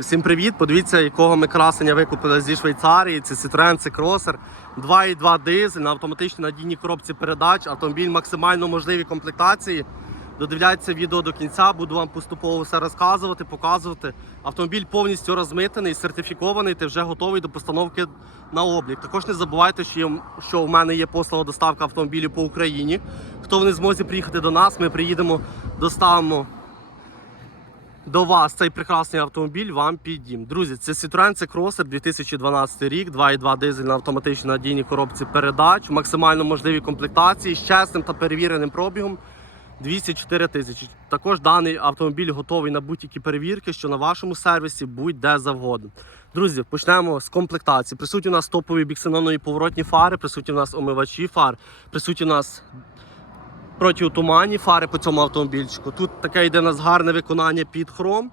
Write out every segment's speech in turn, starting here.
Всім привіт! Подивіться, якого ми красення викупили зі Швейцарії. Це Citroen C-Crosser 2.2 дизель на автоматичній надійній коробці передач. Автомобіль максимально можливі комплектації. Додивляйтеся відео до кінця, буду вам поступово все розказувати, показувати. Автомобіль повністю розмитений, сертифікований та вже готовий до постановки на облік. Також не забувайте, що, є, що в мене є послуга доставка автомобілів по Україні. Хто в не змозі приїхати до нас, ми приїдемо, доставимо до вас цей прекрасний автомобіль вам під. Друзі, це Citroen C-Crosser 2012 рік, 2.2 дизель на автоматичній надійній коробці передач, максимально можливі комплектації з чесним та перевіреним пробігом 204 тисячі. Також даний автомобіль готовий на будь-які перевірки, що на вашому сервісі будь-де завгодно. Друзі, почнемо з комплектації. Присутні у нас топові біксенонові поворотні фари, присутні у нас омивачі фар, присутні у нас протитуманні фари по цьому автомобільчику. Тут таке йде у нас гарне виконання під хром.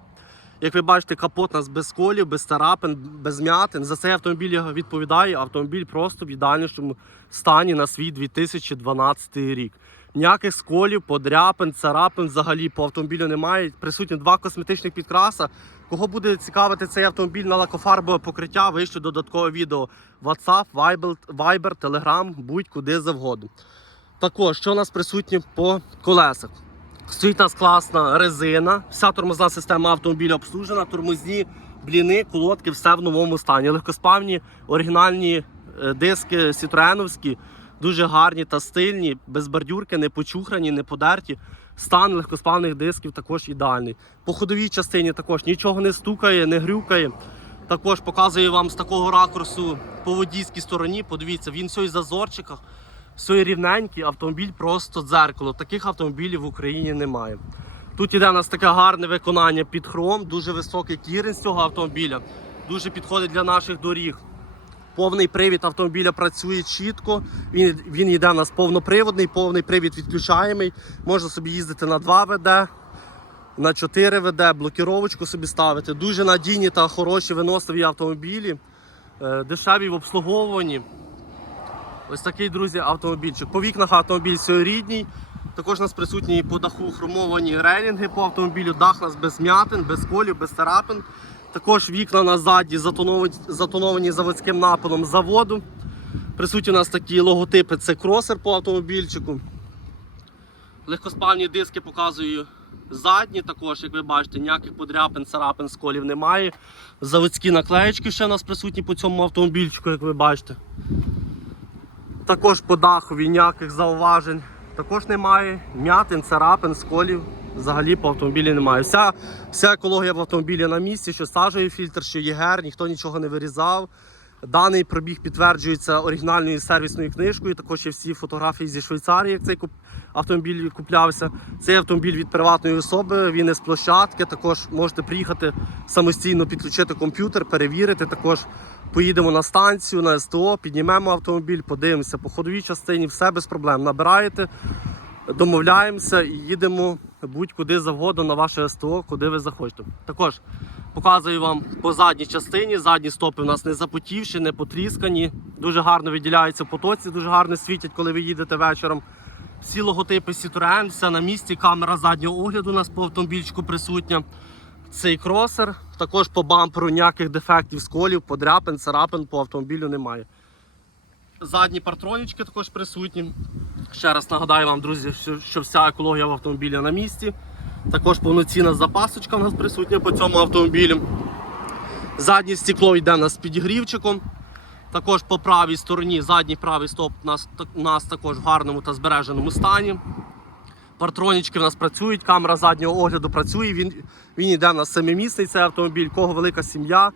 Як ви бачите, капот у нас без колів, без царапин, без м'ятин. За цей автомобіль я відповідаю. Автомобіль просто в ідеальнішому стані на свій 2012 рік. Ніяких сколів, подряпин, царапин взагалі по автомобілю немає. Присутні два косметичних підкраса. Кого буде цікавити цей автомобіль на лакофарбове покриття, вище додаткове відео WhatsApp, Viber Telegram, будь-куди завгодно. Також, що у нас присутнє по колесах? Стоїть у нас класна резина, вся тормозна система автомобіля обслужена, тормозні, бліни, колодки, все в новому стані. Легкоспавні оригінальні е, диски сітроеновські, дуже гарні та стильні, без бордюрки, не почухрані, не подерті. Стан легкоспавних дисків також ідеальний. По ходовій частині також нічого не стукає, не грюкає. Також показую вам з такого ракурсу по водійській стороні. Подивіться, він все в зазорчиках. Все рівненький, автомобіль просто дзеркало. Таких автомобілів в Україні немає. Тут іде у нас таке гарне виконання під хром, дуже високий кліренс цього автомобіля, дуже підходить для наших доріг. Повний привід автомобіля працює чітко. Він, він йде у нас повноприводний, повний привід відключаємий. Можна собі їздити на 2 ВД, на 4 ВД, блокіровочку собі ставити. Дуже надійні та хороші виносливі автомобілі, е, дешеві в обслуговуванні. Ось такий, друзі, автомобільчик. По вікнах автомобіль рідній. Також у нас присутні по даху хромовані релінги по автомобілю. Дах у нас без м'ятин, без колів, без царапин. Також вікна на ззаді затоновані, затоновані заводським напилом заводу. Присутні у нас такі логотипи, це кросер по автомобільчику. Легкоспавні диски показую задні, також, як ви бачите, ніяких подряпин, царапин, сколів немає. Заводські наклеєчки ще у нас присутні по цьому автомобільчику, як ви бачите. Також по дахові ніяких зауважень також немає. М'ятин, царапин, сколів взагалі по автомобілі немає. Вся, вся екологія в автомобілі на місці, що сажує фільтр, що ЄГР, ніхто нічого не вирізав. Даний пробіг підтверджується оригінальною сервісною книжкою. Також є всі фотографії зі Швейцарії, як цей автомобіль куплявся. Цей автомобіль від приватної особи, він із площадки. Також можете приїхати самостійно підключити комп'ютер, перевірити. Також поїдемо на станцію, на СТО, піднімемо автомобіль, подивимося по ходовій частині, все без проблем. Набираєте, домовляємося і їдемо будь-куди завгодно на ваше СТО, куди ви захочете. Також показую вам по задній частині. Задні стопи у нас не запотівші, не потріскані. Дуже гарно виділяються в потоці, дуже гарно світять, коли ви їдете вечором. Всі логотипи Citroen, все на місці, камера заднього огляду у нас по автомобільчику присутня. Цей кросер. Також по бамперу ніяких дефектів, сколів, подряпин, царапин по автомобілю немає. Задні партронічки також присутні. Ще раз нагадаю вам, друзі, що, вся екологія в автомобілі на місці. Також повноцінна запасочка у нас присутня по цьому автомобілю. Заднє стекло йде у нас з підігрівчиком. Також по правій стороні, задній правий стоп у нас, у нас також в гарному та збереженому стані. Партронічки в нас працюють, камера заднього огляду працює. Він, він йде в нас семимісний цей автомобіль, кого велика сім'я.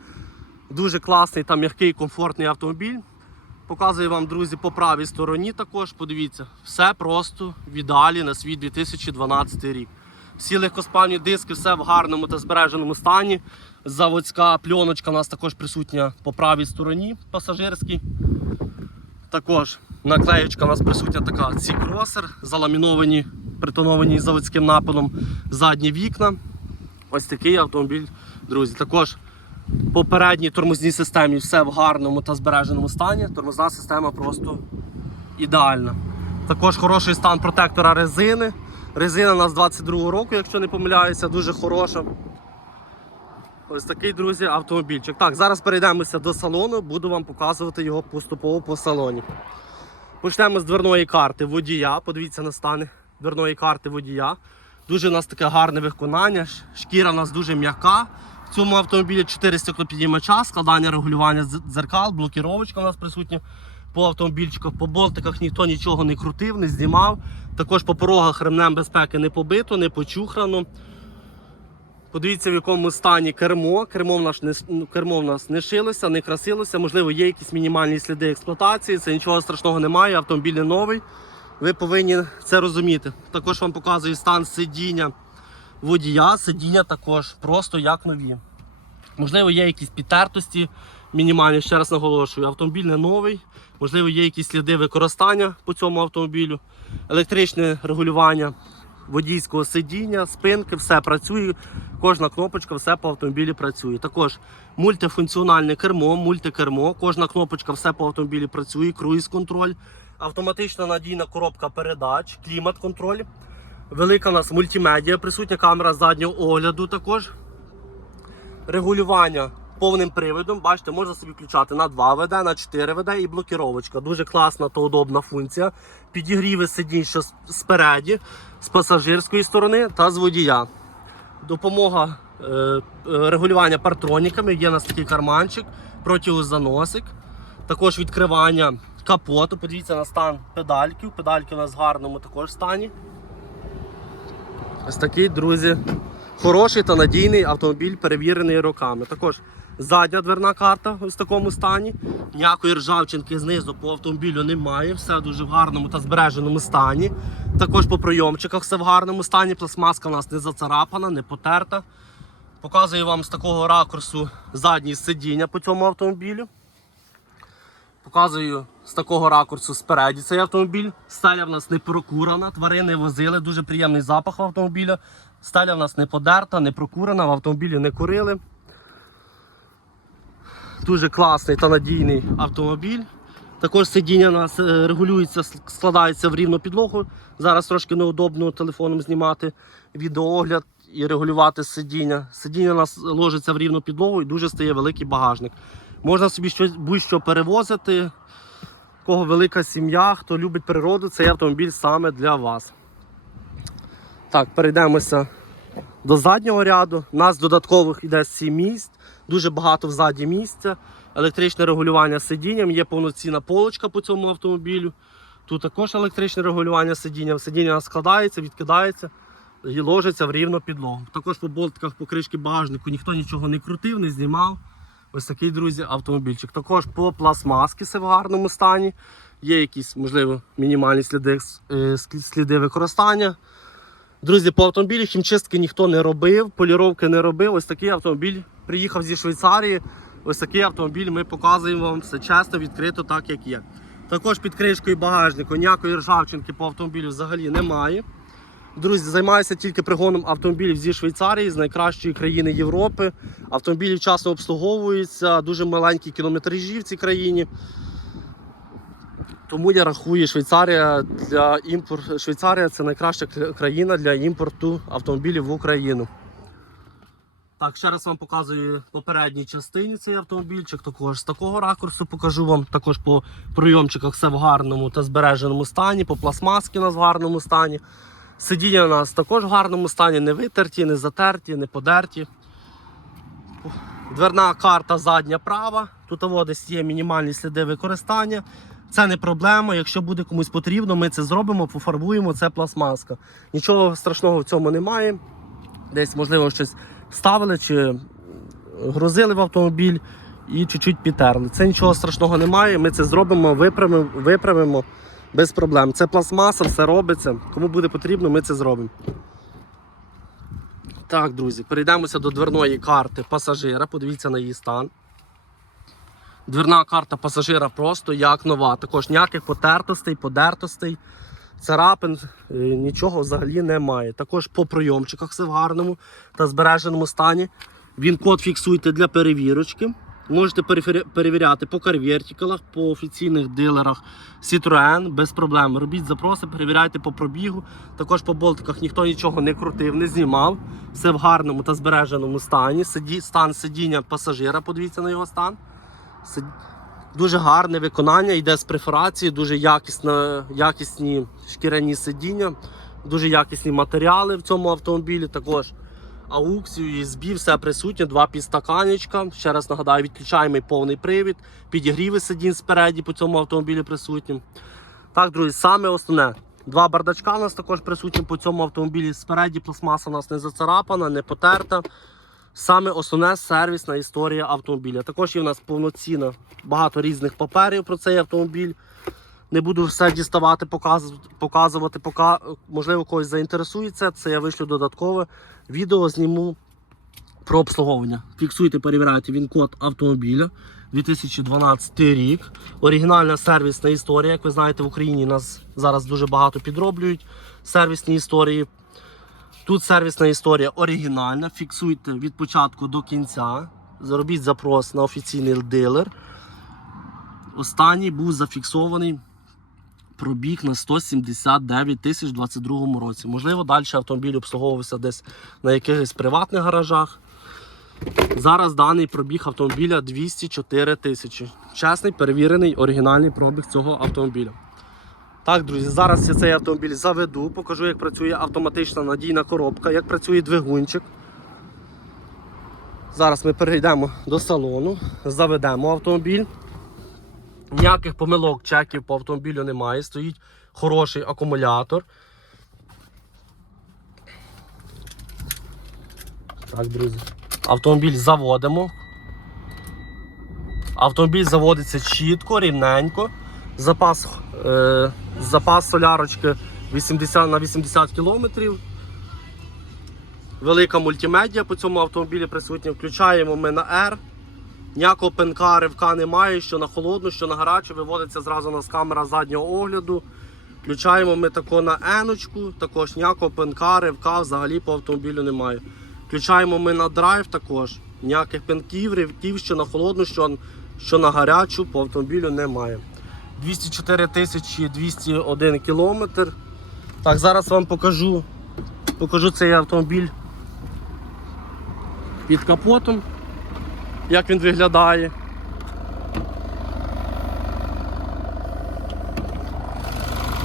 Дуже класний та м'який, комфортний автомобіль. Показую вам, друзі, по правій стороні також. Подивіться, все просто в ідеалі на свій 2012 рік. Всі легкоспальні диски, все в гарному та збереженому стані. Заводська пленочка у нас також присутня по правій стороні пасажирській. Також наклеєчка у нас присутня така ці кросер, заламіновані, притоновані заводським напилом задні вікна. Ось такий автомобіль, друзі. Також по передній тормозній системі все в гарному та збереженому стані. Тормозна система просто ідеальна. Також хороший стан протектора резини. Резина у нас 22 року, якщо не помиляюся, дуже хороша. Ось такий, друзі, автомобільчик. Так, зараз перейдемося до салону, буду вам показувати його поступово по салоні. Почнемо з дверної карти водія. Подивіться на стани дверної карти водія. Дуже у нас таке гарне виконання. Шкіра у нас дуже м'яка. Цьому автомобілі 4 стеклопідіймача, складання регулювання дзеркал, блокіровочка у нас присутня по автомобільчиках. По болтиках ніхто нічого не крутив, не знімав. Також по порогах ремнем безпеки не побито, не почухрано. Подивіться, в якому стані кермо. Кермо в нас не, ну, кермо в нас не шилося, не красилося. Можливо, є якісь мінімальні сліди експлуатації. Це нічого страшного немає. Автомобіль не новий. Ви повинні це розуміти. Також вам показую стан сидіння водія. Сидіння також просто як нові. Можливо, є якісь підтертості мінімальні. Ще раз наголошую, автомобіль не новий. Можливо, є якісь сліди використання по цьому автомобілю, електричне регулювання водійського сидіння, спинки, все працює. Кожна кнопочка, все по автомобілі працює. Також мультифункціональне кермо, мультикермо. Кожна кнопочка, все по автомобілі працює, круїз-контроль, автоматична надійна коробка передач, клімат-контроль. Велика у нас мультимедіа, присутня камера заднього огляду також. Регулювання повним приводом. Бачите, можна собі включати на 2 ВД, на 4 ВД і блокіровочка. Дуже класна та удобна функція. Підігріви сидінь що спереді, з пасажирської сторони та з водія. Допомога е, е, регулювання партроніками. Є у нас такий карманчик, протизаносик. Також відкривання капоту. Подивіться на стан педальків. Педальки у нас в гарному також стані. Ось такий, друзі, хороший та надійний автомобіль, перевірений роками. Також задня дверна карта в такому стані. Ніякої ржавчинки знизу по автомобілю немає. Все дуже в гарному та збереженому стані. Також по прийомчиках все в гарному стані. Пластмаска у нас не зацарапана, не потерта. Показую вам з такого ракурсу задні сидіння по цьому автомобілю. Показую з такого ракурсу спереді цей автомобіль. Стеля в нас не прокурена, тварини возили, дуже приємний запах автомобіля. Стеля в нас не подерта, не прокурена, в автомобілі не курили. Дуже класний та надійний автомобіль. Також сидіння у нас е, регулюється, складається в рівну підлогу. Зараз трошки неудобно телефоном знімати відеоогляд і регулювати сидіння. Сидіння у нас ложиться в рівну підлогу і дуже стає великий багажник. Можна собі щось будь-що перевозити. Кого велика сім'я, хто любить природу, цей автомобіль саме для вас. Так, перейдемося до заднього ряду. У нас додаткових іде 7 місць, дуже багато взаді місця. Електричне регулювання сидінням, є повноцінна полочка по цьому автомобілю. Тут також електричне регулювання сидінням. Сидіння складається, відкидається і ложиться в рівну підлогу. Також по болтках, по кришки багажнику ніхто нічого не крутив, не знімав. Ось такий, друзі, автомобільчик. Також по пластмаски все в гарному стані. Є якісь, можливо, мінімальні сліди, е, сліди використання. Друзі, по автомобілі хімчистки ніхто не робив, поліровки не робив. Ось такий автомобіль приїхав зі Швейцарії. Ось такий автомобіль ми показуємо вам все чесно, відкрито, так як є. Також під кришкою багажнику ніякої ржавчинки по автомобілю взагалі немає. Друзі, займаюся тільки пригоном автомобілів зі Швейцарії, з найкращої країни Європи. Автомобілі вчасно обслуговуються, дуже маленькі кілометражі в цій країні. Тому я рахую, Швейцарія для імпорт... Швейцарія це найкраща країна для імпорту автомобілів в Україну. Так, ще раз вам показую попередній частині цей автомобільчик. Також з такого ракурсу покажу вам. Також по прийомчиках все в гарному та збереженому стані, по пластмаски у нас в гарному стані. Сидіння у нас також в гарному стані, не витерті, не затерті, не подерті. Дверна карта задня права. Тут десь є мінімальні сліди використання. Це не проблема. Якщо буде комусь потрібно, ми це зробимо, пофарбуємо. Це пластмаска. Нічого страшного в цьому немає. Десь, можливо, щось ставили чи грузили в автомобіль і чуть-чуть підтерли. Це нічого страшного немає. Ми це зробимо, виправимо, виправимо без проблем. Це пластмаса, все робиться. Кому буде потрібно, ми це зробимо. Так, друзі, перейдемося до дверної карти пасажира. Подивіться на її стан. Дверна карта пасажира просто як нова. Також ніяких потертостей, подертостей, царапин, е, нічого взагалі немає. Також по прийомчиках все в гарному та збереженому стані. Він код фіксуйте для перевірочки. Можете перевіряти по карвертикалах, по офіційних дилерах Citroën без проблем. Робіть запроси, перевіряйте по пробігу. Також по болтиках ніхто нічого не крутив, не знімав. Все в гарному та збереженому стані. Сиді, стан сидіння пасажира, подивіться на його стан. Сид- Дуже гарне виконання, йде з преферації, дуже якісне, якісні шкіряні сидіння, дуже якісні матеріали в цьому автомобілі. Також аукцію, USB, все присутнє, два підстаканечка. Ще раз нагадаю, відключаємо повний привід, підігріви сидінь спереді по цьому автомобілі присутні. Так, друзі, саме основне. Два бардачка у нас також присутні по цьому автомобілі. Спереді пластмаса у нас не зацарапана, не потерта. Саме основне сервісна історія автомобіля. Також є у нас повноцінна багато різних паперів про цей автомобіль. Не буду все діставати, показувати. Пока, можливо, когось заінтересується. Це я вишлю додаткове відео зніму про обслуговування. Фіксуйте, перевіряйте він код автомобіля 2012 рік. Оригінальна сервісна історія. Як ви знаєте, в Україні нас зараз дуже багато підроблюють сервісні історії. Тут сервісна історія оригінальна. Фіксуйте від початку до кінця. Зробіть запрос на офіційний дилер. Останній був зафіксований пробіг на 179 тисяч у 2022 році. Можливо, далі автомобіль обслуговувався десь на якихось приватних гаражах. Зараз даний пробіг автомобіля 204 тисячі. Чесний, перевірений, оригінальний пробіг цього автомобіля. Так, друзі, зараз я цей автомобіль заведу, покажу, як працює автоматична надійна коробка, як працює двигунчик. Зараз ми перейдемо до салону, заведемо автомобіль. Ніяких помилок, чеків по автомобілю немає. Стоїть хороший акумулятор. Так, друзі. Автомобіль заводимо. Автомобіль заводиться чітко, рівненько. Запас, е, запас солярочки 80 на 80 кілометрів. Велика мультимедіа по цьому автомобілі присутня. Включаємо ми на R. Ніякого пенка, ривка немає, що на холодну, що на гарячу, виводиться зразу у нас камера заднього огляду. Включаємо ми тако на еночку, також ніякого пенка, ривка взагалі по автомобілю немає. Включаємо ми на драйв також. Ніяких пенків, ривків, що на холодну, що, що на гарячу по автомобілю немає. 204 тисячі 201 кілометр. Так, зараз вам покажу, покажу цей автомобіль під капотом як він виглядає.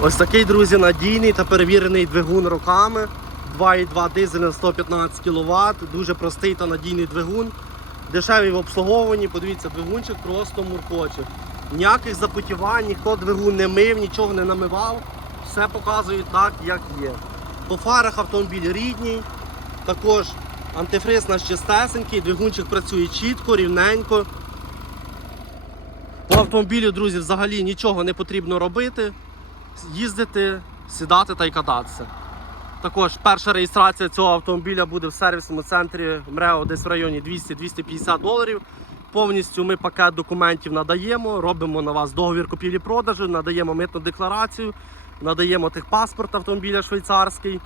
Ось такий, друзі, надійний та перевірений двигун роками. 2,2 дизель на 115 кВт. Дуже простий та надійний двигун. Дешевий в обслуговуванні. Подивіться, двигунчик просто муркоче. Ніяких запотівань, ніхто двигун не мив, нічого не намивав. Все показує так, як є. По фарах автомобіль рідній. Також антифриз наш чистесенький, двигунчик працює чітко, рівненько. По автомобілю, друзі, взагалі нічого не потрібно робити. Їздити, сідати та й кататися. Також перша реєстрація цього автомобіля буде в сервісному центрі МРЕО десь в районі 200-250 доларів. Повністю ми пакет документів надаємо, робимо на вас договір купівлі-продажу, надаємо митну декларацію, надаємо техпаспорт автомобіля швейцарський.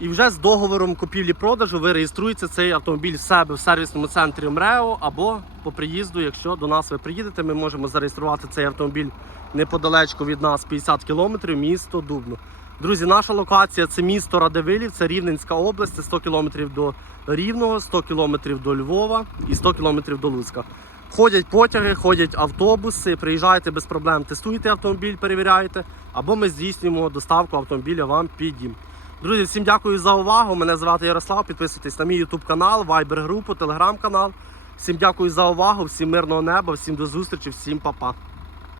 І вже з договором купівлі-продажу ви реєструєте цей автомобіль в себе в сервісному центрі МРЕО або по приїзду, якщо до нас ви приїдете, ми можемо зареєструвати цей автомобіль неподалечко від нас 50 кілометрів, місто Дубно. Друзі, наша локація це місто Радивилів, це Рівненська область, це 100 кілометрів до Рівного, 100 кілометрів до Львова і 100 кілометрів до Луцька. Ходять потяги, ходять автобуси, приїжджайте без проблем, тестуйте автомобіль, перевіряєте, або ми здійснюємо доставку автомобіля вам під дім. Друзі, всім дякую за увагу. Мене звати Ярослав. Підписуйтесь на мій YouTube канал, Viber групу, Telegram канал. Всім дякую за увагу, всім мирного неба, всім до зустрічі, всім па-па.